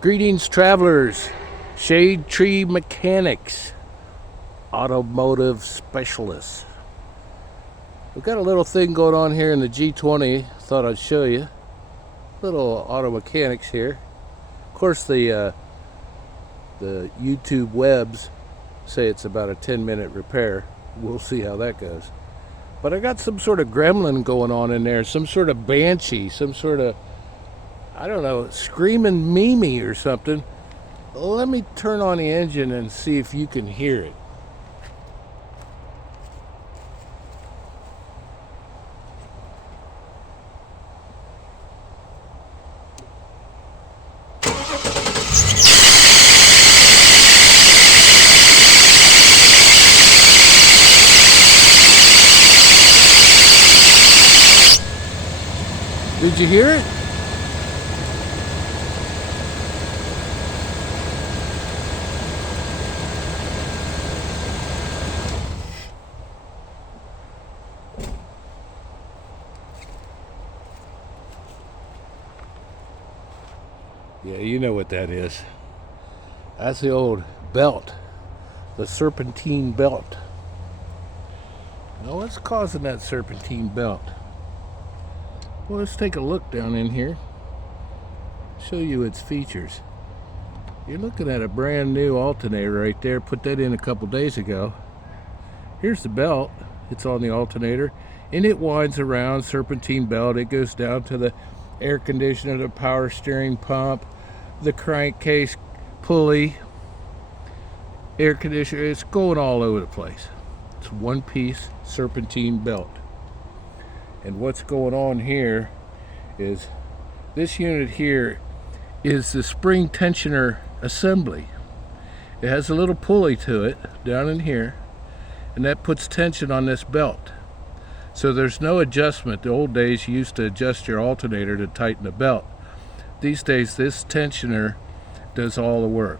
Greetings, travelers. Shade Tree Mechanics, automotive specialists. We've got a little thing going on here in the G20. Thought I'd show you. Little auto mechanics here. Of course, the YouTube webs say it's about a 10-minute repair. We'll see how that goes. But I got some sort of gremlin going on in there, some sort of banshee, some sort of, I don't know, screaming Mimi or something. Let me turn on the engine and see if you can hear it. Did you hear it? Yeah, you know what that is. That's the old belt, the serpentine belt. Now, what's causing that serpentine belt? Well, let's take a look down in here, show you its features. You're looking at a brand new alternator right there. Put that in a couple days ago. Here's the belt. It's on the alternator, and it winds around, serpentine belt. It goes down to the air conditioner, the power steering pump, the crankcase pulley, air conditioner. It's going all over the place. It's one piece serpentine belt. And what's going on here is this unit here is the spring tensioner assembly. It has a little pulley to it down in here, and that puts tension on this belt. So there's no adjustment. The old days you used to adjust your alternator to tighten the belt. These days this tensioner does all the work.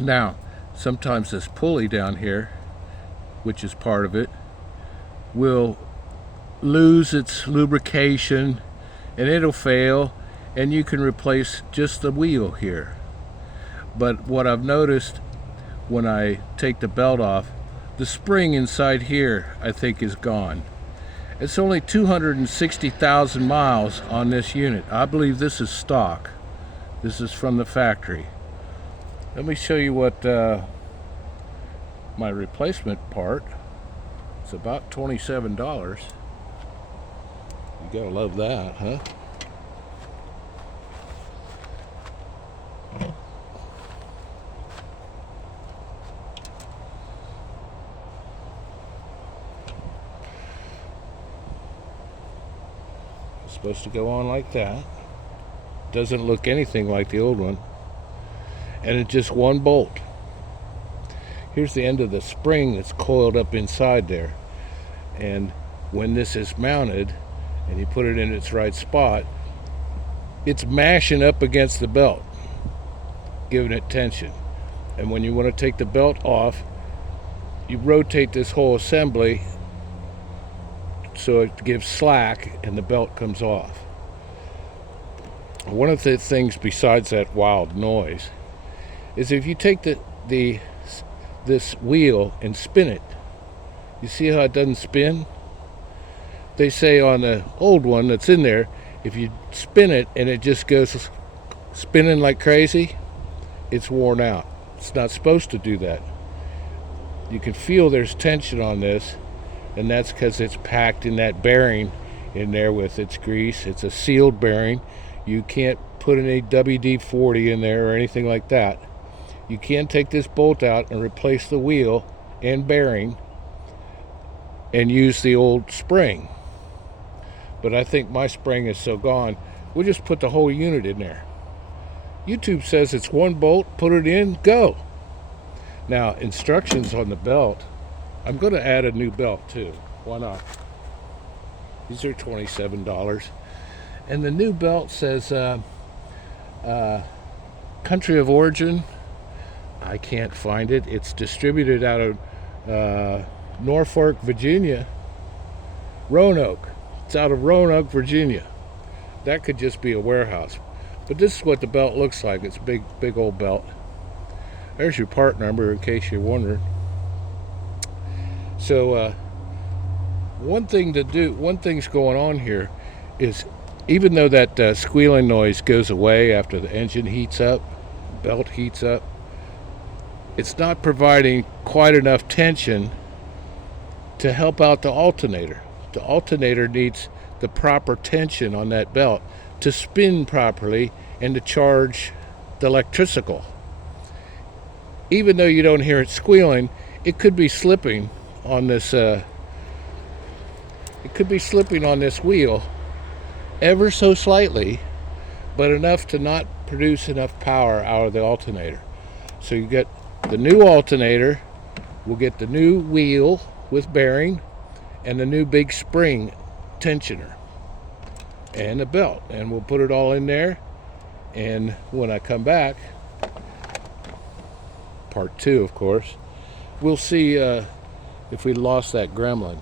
Now, sometimes this pulley down here, which is part of it, will lose its lubrication and it'll fail, and you can replace just the wheel here. But what I've noticed when I take the belt off, the spring inside here I think is gone. It's only 260,000 miles on this unit. I believe this is stock. This is from the factory. Let me show you what my replacement part. It's about $27. You gotta love that, huh? It's supposed to go on like that. Doesn't look anything like the old one. And it's just one bolt. Here's the end of the spring that's coiled up inside there. And when this is mounted and you put it in its right spot, it's mashing up against the belt, giving it tension. And when you want to take the belt off, you rotate this whole assembly so it gives slack and the belt comes off. One of the things besides that wild noise is if you take this wheel and spin it, you see how it doesn't spin? They say on the old one that's in there, if you spin it and it just goes spinning like crazy, it's worn out. It's not supposed to do that. You can feel there's tension on this, and that's because it's packed in that bearing in there with its grease. It's a sealed bearing. You can't put any WD-40 in there or anything like that. You can take this bolt out and replace the wheel and bearing and use the old spring. But I think my spring is so gone, we'll just put the whole unit in there. YouTube says it's one bolt, put it in, go. Now, instructions on the belt. I'm going to add a new belt too. Why not? These are $27. And the new belt says country of origin. I can't find it. It's distributed out of Norfolk, Virginia. Roanoke. It's out of Roanoke, Virginia. That could just be a warehouse. But this is what the belt looks like. It's a big old belt. There's your part number in case you're wondering. So one thing's going on here is, even though that squealing noise goes away after the engine heats up, belt heats up, it's not providing quite enough tension to help out the alternator. The alternator needs the proper tension on that belt to spin properly and to charge the electrical. Even though you don't hear it squealing, it could be slipping on this wheel ever so slightly, but enough to not produce enough power out of the alternator. So you get the new alternator, we'll get the new wheel with bearing and the new big spring tensioner and a belt, and we'll put it all in there. And when I come back, part 2 of course, we'll see if we lost that gremlin.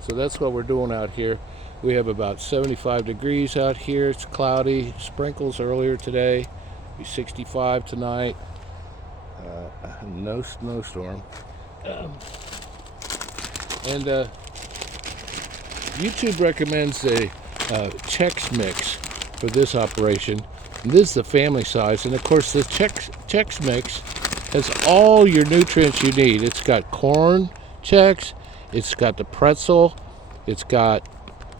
So that's what we're doing out here. We have about 75 degrees out here. It's cloudy, sprinkles earlier today, be 65 tonight. No snowstorm. And YouTube recommends a Chex Mix for this operation. And this is the family size, and of course the Chex Mix has all your nutrients you need. It's got corn Chex, it's got the pretzel, it's got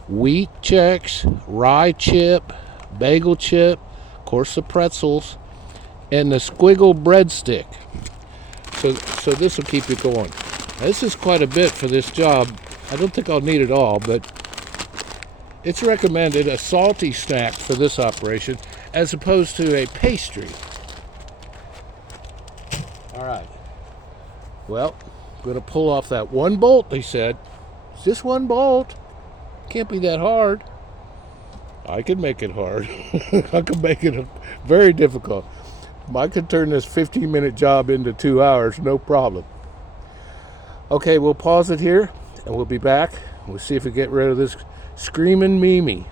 wheat Chex, rye chip, bagel chip, of course the pretzels, and the squiggle breadstick. So this will keep you going. Now, this is quite a bit for this job. I don't think I'll need it all, but it's recommended a salty snack for this operation as opposed to a pastry. All right. Well, I'm going to pull off that one bolt, they said. It's just one bolt. Can't be that hard. I can make it hard. I can make it very difficult. I could turn this 15-minute job into 2 hours, no problem. Okay, we'll pause it here, and we'll be back. We'll see if we get rid of this screaming Mimi.